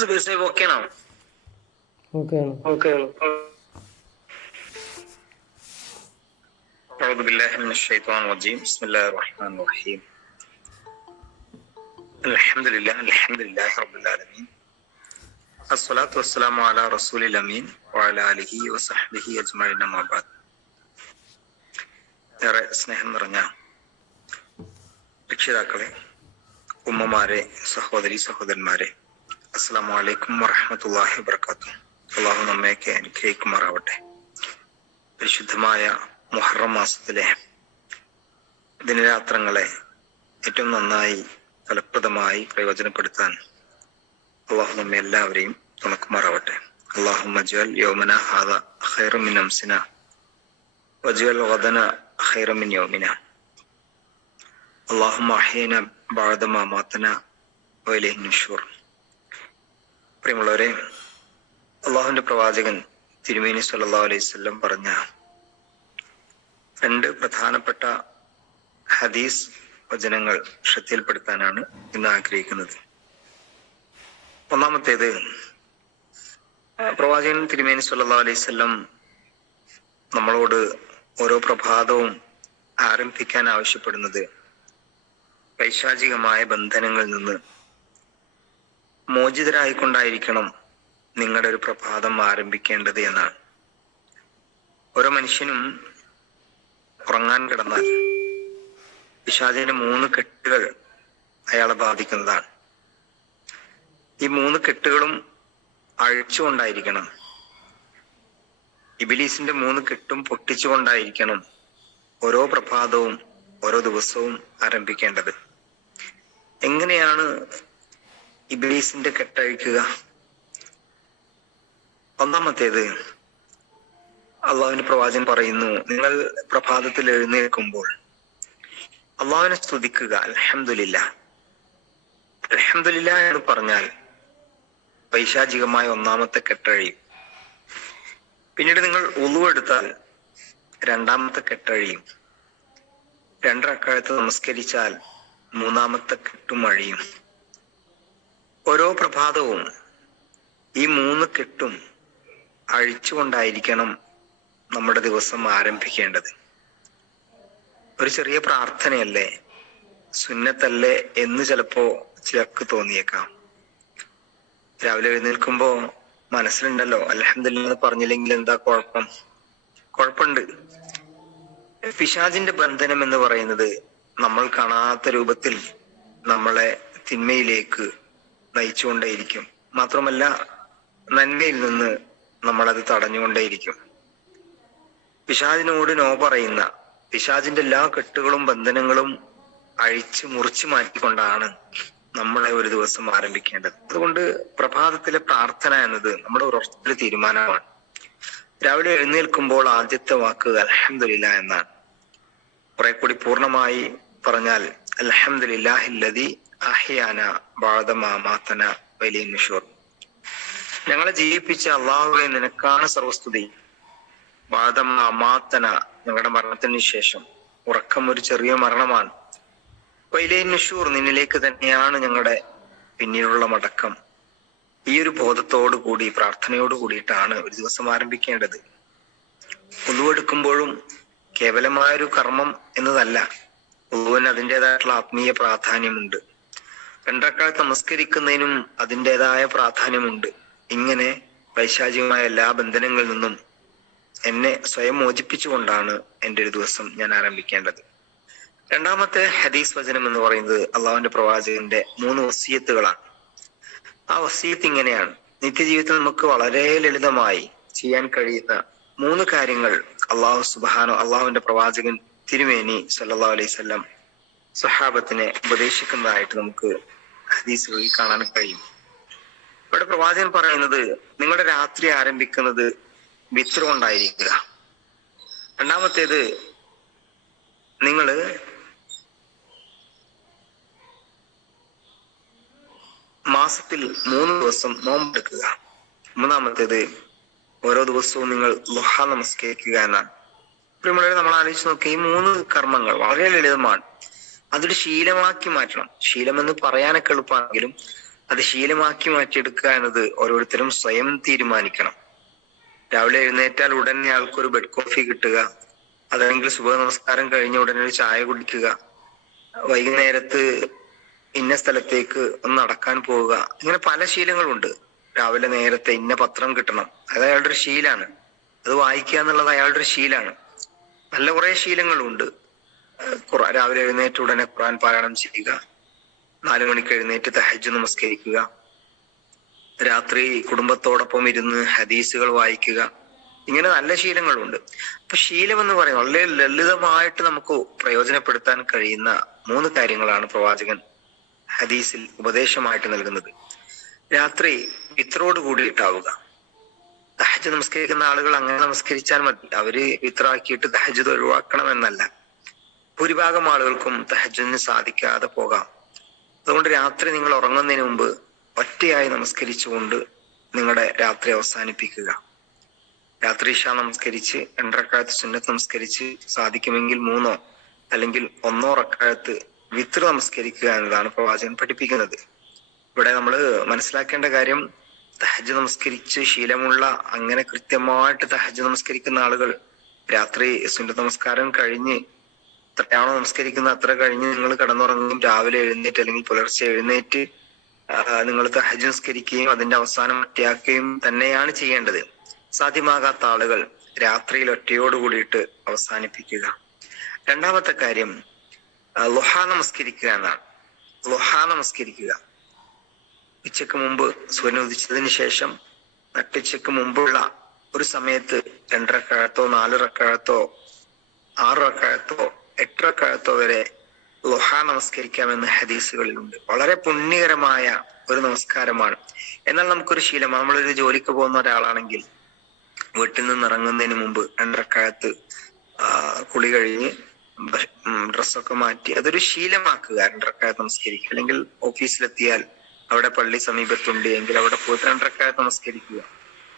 Subeer Sahib okay ആണോ ഓക്കെയാണ് okay أعوذ بالله من الشيطان الرجيم بسم الله الرحمن الرحيم الحمد لله الحمد لله رب العالمين الصلاة والسلام على رسول الأمين وعلى آله وصحبه أجمعين أما بعد ഏറെ സ്നേഹം നിറഞ്ഞ രക്ഷിതാക്കളെ ഉമ്മമാരെ സഹോദരി സഹോദരന്മാരെ അസ്സലാമു അലൈക്കും വറഹ്മത്തുള്ളാഹി വബറകാത്തു. അള്ളാഹു നമ്മയൊക്കെ അനുഗ്രഹിക്കുമാറാവട്ടെ. പരിശുദ്ധമായ മുഹറം മാസത്തിലെ ദിനരാത്രങ്ങളെ ഏറ്റവും നന്നായി ഫലപ്രദമായി പ്രയോജനപ്പെടുത്താൻ അള്ളാഹു നമ്മെ എല്ലാവരെയും തുണക്കുമാറാവട്ടെ. അള്ളാഹു മജുവൽ യോമന ഹാദ ഹൈറമിൻ അംസിന വജുവൽ വദന ഹൈറമിൻ യോമിന. അള്ളാഹു അഹ്യന ബാദമ മാത്തന വൈലൈ നുഷൂർ. പ്രിയമുള്ളവരെ അള്ളാഹുവിന്റെ പ്രവാചകൻ തിരുമേനി സല്ലാ അലൈഹി വസല്ലം പറഞ്ഞ രണ്ട് പ്രധാനപ്പെട്ട ഹദീസ് വചനങ്ങൾ ശ്രദ്ധയിൽപ്പെടുത്താനാണ് ഇന്ന് ആഗ്രഹിക്കുന്നത്. ഒന്നാമത്തേത് പ്രവാചകൻ തിരുമേനി സല്ലാ അലൈഹി വസല്ലം നമ്മളോട് ഓരോ പ്രഭാതവും ആരംഭിക്കാൻ ആവശ്യപ്പെടുന്നത് പൈശാചികമായ ബന്ധനങ്ങളിൽ നിന്ന് മോചിതരായിക്കൊണ്ടായിരിക്കണം നിങ്ങളുടെ ഒരു പ്രഭാതം ആരംഭിക്കേണ്ടത് എന്നാണ്. ഓരോ മനുഷ്യനും ഉറങ്ങാൻ കിടന്നാൽ പിശാചിന്റെ മൂന്ന് കെട്ടുകൾ അയാളെ ബാധിക്കുന്നതാണ്. ഈ മൂന്ന് കെട്ടുകളും അഴിച്ചുകൊണ്ടായിരിക്കണം. ഇബിലീസിന്റെ മൂന്ന് കെട്ടും പൊട്ടിച്ചുകൊണ്ടായിരിക്കണം ഓരോ പ്രഭാതവും ഓരോ ദിവസവും ആരംഭിക്കേണ്ടത്. എങ്ങനെയാണ് ഇബിലീസിന്റെ കെട്ടഴിക്കുക ഒന്നാമത്തേത് അള്ളാഹുവിന്റെ പ്രവാചകൻ പറയുന്നു നിങ്ങൾ പ്രഭാതത്തിൽ എഴുന്നേൽക്കുമ്പോൾ അള്ളാഹുവിനെ സ്തുതിക്കുക അലഹമില്ല അലഹമില്ല എന്ന് പറഞ്ഞാൽ പൈശാചികമായ ഒന്നാമത്തെ കെട്ടഴിയും പിന്നീട് നിങ്ങൾ ഉളുവെടുത്താൽ രണ്ടാമത്തെ കെട്ടഴിയും രണ്ടരക്കാലത്ത് നമസ്കരിച്ചാൽ മൂന്നാമത്തെ കെട്ടും അഴിയും ഓരോ പ്രഭാതവും ഈ മൂന്ന് കെട്ടും അഴിച്ചുകൊണ്ടായിരിക്കണം നമ്മുടെ ദിവസം ആരംഭിക്കേണ്ടത്. ഒരു ചെറിയ പ്രാർത്ഥനയല്ലേ? സുന്നത്തല്ലേ എന്ന് ചിലപ്പോ ചിലർക്ക് തോന്നിയേക്കാം. രാവിലെ എഴുന്നേൽക്കുമ്പോ മനസ്സിലുണ്ടല്ലോ അലഹമില്ല പറഞ്ഞില്ലെങ്കിൽ എന്താ കുഴപ്പം? കുഴപ്പമുണ്ട്. പിശാജിന്റെ ബന്ധനം എന്ന് പറയുന്നത് നമ്മൾ കാണാത്ത രൂപത്തിൽ നമ്മളെ തിന്മയിലേക്ക് നയിച്ചുകൊണ്ടേയിരിക്കും. മാത്രമല്ല നന്മയിൽ നിന്ന് നമ്മളത് തടഞ്ഞുകൊണ്ടേയിരിക്കും. പിശാചിനോട് നോ പറയുന്ന പിശാചിന്റെ എല്ലാ കെട്ടുകളും ബന്ധനങ്ങളും അഴിച്ച് മുറിച്ചു മാറ്റിക്കൊണ്ടാണ് നമ്മളെ ഒരു ദിവസം ആരംഭിക്കേണ്ടത്. അതുകൊണ്ട് പ്രഭാതത്തിലെ പ്രാർത്ഥന എന്നത് നമ്മുടെ ഉറച്ചൊരു തീരുമാനമാണ്. രാവിലെ എഴുന്നേൽക്കുമ്പോൾ ആദ്യത്തെ വാക്ക് അലഹമില്ല എന്നാണ്. കുറെ കൂടി പൂർണമായി പറഞ്ഞാൽ അലഹമില്ലാഹില്ലതി അഹിയാന ബാദമാമാത്തന വലിയ നിഷൂർ ഞങ്ങളെ ജീവിപ്പിച്ച അള്ളാഹുവെ നിനക്കാണ് സർവസ്തുതി. ബാദമാമാത്തന ഞങ്ങളുടെ മരണത്തിന് ശേഷം. ഉറക്കം ഒരു ചെറിയ മരണമാണ്. വലിയ നിഷൂർ നിന്നിലേക്ക് തന്നെയാണ് ഞങ്ങളുടെ പിന്നീടുള്ള മടക്കം. ഈ ഒരു ബോധത്തോടു കൂടി പ്രാർത്ഥനയോട് കൂടിയിട്ടാണ് ഒരു ദിവസം ആരംഭിക്കേണ്ടത്. ഉളുവെടുക്കുമ്പോഴും കേവലമായ ഒരു കർമ്മം എന്നതല്ല. ഉളുവിന് അതിന്റെതായിട്ടുള്ള ആത്മീയ പ്രാധാന്യമുണ്ട്. രണ്ടക്കാലത്ത് നമസ്കരിക്കുന്നതിനും അതിന്റെതായ പ്രാധാന്യമുണ്ട്. ഇങ്ങനെ പൈശാചികമായ എല്ലാ ബന്ധനങ്ങളിൽ നിന്നും എന്നെ സ്വയം മോചിപ്പിച്ചുകൊണ്ടാണ് എന്റെ ഒരു ദിവസം ഞാൻ ആരംഭിക്കേണ്ടത്. രണ്ടാമത്തെ ഹദീസ് വചനം എന്ന് പറയുന്നത് അള്ളാഹുവിന്റെ പ്രവാചകന്റെ മൂന്ന് വസീയത്തുകളാണ്. ആ വസീയത്ത് ഇങ്ങനെയാണ്. നിത്യജീവിതത്തിൽ നമുക്ക് വളരെ ലളിതമായി ചെയ്യാൻ കഴിയുന്ന മൂന്ന് കാര്യങ്ങൾ അള്ളാഹു സുബാനോ അള്ളാഹുവിന്റെ പ്രവാചകൻ തിരുമേനി സല്ലാ അലൈഹി വസല്ലം സ്വഹാബത്തിനെ ഉപദേശിക്കുന്നതായിട്ട് നമുക്ക് ഹദീസുകളിൽ കാണാൻ കഴിയും. ഇവിടെ പ്രവാചകൻ പറയുന്നത് നിങ്ങളുടെ രാത്രി ആരംഭിക്കുന്നത് വിത്ര കൊണ്ടായിരിക്കുക. രണ്ടാമത്തേത് നിങ്ങൾ മാസത്തിൽ മൂന്ന് ദിവസം നോമ്പെടുക്കുക. മൂന്നാമത്തേത് ഓരോ ദിവസവും നിങ്ങൾ ലുഹ നമസ്കരിക്കുക എന്നാണ്. നമ്മൾ ആലോചിച്ച് നോക്കി ഈ മൂന്ന് കർമ്മങ്ങൾ വളരെ ലളിതമാണ്. അതൊരു ശീലമാക്കി മാറ്റണം. ശീലം എന്ന് പറയാനൊക്കെ എളുപ്പമാണെങ്കിലും അത് ശീലമാക്കി മാറ്റിയെടുക്കുക എന്നത് ഓരോരുത്തരും സ്വയം തീരുമാനിക്കണം. രാവിലെ എഴുന്നേറ്റാൽ ഉടനെ ആൾക്കൊരു ബെഡ് കോഫി കിട്ടുക. അതല്ലെങ്കിൽ സുഖ നമസ്കാരം കഴിഞ്ഞ ഉടനെ ഒരു ചായ കുടിക്കുക. വൈകുന്നേരത്ത് ഇന്ന സ്ഥലത്തേക്ക് ഒന്ന് നടക്കാൻ പോവുക. ഇങ്ങനെ പല ശീലങ്ങളുണ്ട്. രാവിലെ നേരത്തെ ഇന്ന പത്രം കിട്ടണം. അത് അയാളുടെ ഒരു ശീലാണ്. അത് വായിക്കുക എന്നുള്ളത് അയാളുടെ ഒരു ശീലാണ്. നല്ല കുറെ ശീലങ്ങളുണ്ട്. രാവിലെ എഴുന്നേറ്റ് ഉടനെ ഖുർആൻ പാരായണം ചെയ്യുക. നാലു മണിക്ക് എഴുന്നേറ്റ് തഹജ് നമസ്കരിക്കുക. രാത്രി കുടുംബത്തോടൊപ്പം ഇരുന്ന് ഹദീസുകൾ വായിക്കുക. ഇങ്ങനെ നല്ല ശീലങ്ങളുണ്ട്. അപ്പൊ ശീലം എന്ന് പറയുന്നത് വളരെ ലളിതമായിട്ട് നമുക്ക് പ്രയോജനപ്പെടുത്താൻ കഴിയുന്ന മൂന്ന് കാര്യങ്ങളാണ് പ്രവാചകൻ ഹദീസിൽ ഉപദേശമായിട്ട് നൽകുന്നത്. രാത്രി വിത്രോട് കൂടിയിട്ടാവുക. ദഹജ് നമസ്കരിക്കുന്ന ആളുകൾ അങ്ങനെ നമസ്കരിച്ചാൽ മതി. അവർ വിത്രാക്കിയിട്ട് ദഹജ് ഒഴിവാക്കണം എന്നല്ല ഭൂരിഭാഗം ആളുകൾക്കും തഹജുദിന് സാധിക്കാതെ പോകാം. അതുകൊണ്ട് രാത്രി നിങ്ങൾ ഉറങ്ങുന്നതിന് മുമ്പ് ഒറ്റയായി നമസ്കരിച്ചുകൊണ്ട് നിങ്ങളുടെ രാത്രി അവസാനിപ്പിക്കുക. രാത്രി ഇഷ നമസ്കരിച്ച് രണ്ടരക്കാലത്ത് സുന്നത്ത് നമസ്കരിച്ച് സാധിക്കുമെങ്കിൽ മൂന്നോ അല്ലെങ്കിൽ ഒന്നോ റക്കാലത്ത് വിത്ര നമസ്കരിക്കുക എന്നതാണ് പ്രവാചകൻ പഠിപ്പിക്കുന്നത്. ഇവിടെ നമ്മൾ മനസ്സിലാക്കേണ്ട കാര്യം തഹജ് നമസ്കരിച്ച് ശീലമുള്ള അങ്ങനെ കൃത്യമായിട്ട് തഹജ് നമസ്കരിക്കുന്ന ആളുകൾ രാത്രി സുന്നത്ത് നമസ്കാരം കഴിഞ്ഞ് എത്രയാണോ നമസ്കരിക്കുന്ന അത്ര കഴിഞ്ഞ് നിങ്ങൾ കിടന്നുറങ്ങും രാവിലെ എഴുന്നേറ്റ് അല്ലെങ്കിൽ പുലർച്ചെ എഴുന്നേറ്റ് നിങ്ങൾ തഹജ് നമസ്കരിക്കുകയും അതിന്റെ അവസാനം മറ്റയാക്കുകയും തന്നെയാണ് ചെയ്യേണ്ടത്. സാധ്യമാകാത്ത ആളുകൾ രാത്രിയിൽ ഒറ്റയോട് കൂടിയിട്ട് അവസാനിപ്പിക്കുക. രണ്ടാമത്തെ കാര്യം ലൊഹ നമസ്കരിക്കുക എന്നാണ്. ലൊഹ നമസ്കരിക്കുക. ഉച്ചയ്ക്ക് മുമ്പ് സൂര്യൻ ഉദിച്ചതിന് ശേഷം നട്ടുച്ചക്ക് മുമ്പുള്ള ഒരു സമയത്ത് രണ്ടരക്കാഴത്തോ നാലരക്കാഴത്തോ റക്കാലത്തോ ആറ് കാലത്തവരെ ലുഹ നമസ്കരിക്കാമെന്ന് ഹദീസുകളിലുണ്ട്. വളരെ പുണ്യകരമായ ഒരു നമസ്കാരമാണ്. എന്നാൽ നമുക്കൊരു ശീലം നമ്മളൊരു ജോലിക്ക് പോകുന്ന ഒരാളാണെങ്കിൽ വീട്ടിൽ നിന്ന് ഇറങ്ങുന്നതിന് മുമ്പ് രണ്ടരക്കാലത്ത് കുളി കഴിഞ്ഞ് ഡ്രസ്സൊക്കെ മാറ്റി അതൊരു ശീലമാക്കുക. രണ്ടരക്കാലത്ത് നമസ്കരിക്കുക. അല്ലെങ്കിൽ ഓഫീസിലെത്തിയാൽ അവിടെ പള്ളി സമീപത്തുണ്ട് എങ്കിൽ അവിടെ പോയിട്ട് രണ്ടരക്കാലത്ത് നമസ്കരിക്കുക.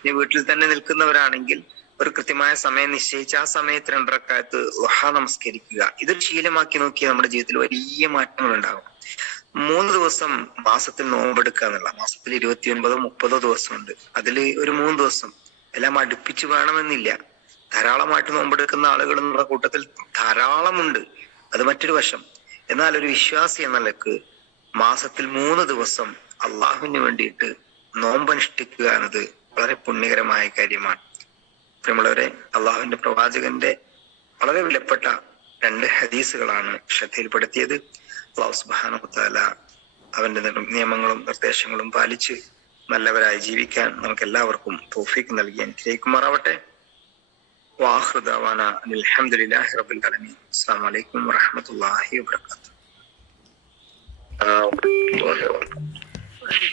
ഇനി വീട്ടിൽ തന്നെ നിൽക്കുന്നവരാണെങ്കിൽ ഒരു കൃത്യമായ സമയം നിശ്ചയിച്ച് ആ സമയത്ത് രണ്ടരക്കാലത്ത് വഹ നമസ്കരിക്കുക. ഇതൊരു ശീലമാക്കി നോക്കിയാൽ നമ്മുടെ ജീവിതത്തിൽ വലിയ മാറ്റങ്ങൾ ഉണ്ടാകും. മൂന്ന് ദിവസം മാസത്തിൽ നോമ്പെടുക്കുക എന്നുള്ള മാസത്തിൽ ഇരുപത്തി ഒൻപതോ മുപ്പതോ ദിവസമുണ്ട്. അതിൽ ഒരു മൂന്ന് ദിവസം എല്ലാം അടുപ്പിച്ച് വേണമെന്നില്ല. ധാരാളമായിട്ട് നോമ്പെടുക്കുന്ന ആളുകൾ നമ്മുടെ കൂട്ടത്തിൽ ധാരാളമുണ്ട്. അത് മറ്റൊരു വശം. എന്നാൽ ഒരു വിശ്വാസി എന്ന നിലയ്ക്ക് മാസത്തിൽ മൂന്ന് ദിവസം അള്ളാഹുവിന് വേണ്ടിയിട്ട് നോമ്പനുഷ്ഠിക്കുക എന്നത് വളരെ പുണ്യകരമായ കാര്യമാണ്. പ്രിയമുള്ളവരെ അള്ളാഹുവിന്റെ പ്രവാചകന്റെ വളരെ വിലപ്പെട്ട രണ്ട് ഹദീസുകളാണ് ശ്രദ്ധയിൽപ്പെടുത്തിയത് അള്ളാഹു സുബാനുത്താല അവന്റെ നിർ- നിയമങ്ങളും നിർദ്ദേശങ്ങളും പാലിച്ച് നല്ലവരായി ജീവിക്കാൻ നമുക്ക് എല്ലാവർക്കും തോഫീക്ക് നൽകി അനുഗ്രഹിക്കുമാറാവട്ടെ വാഹൃദാവാന അലഹമുല്ലാഹി റബുൽ അലമീൻ അസ്സാം വലൈക്കും വറഹമത്തല്ലാഹി വാബർക്കാത്തു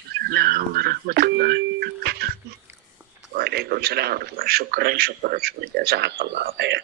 السلام ورحمة الله وبركاته وعليكم السلام ورحمة الله شكرا شكرا, شكرا. جزاك الله خيرا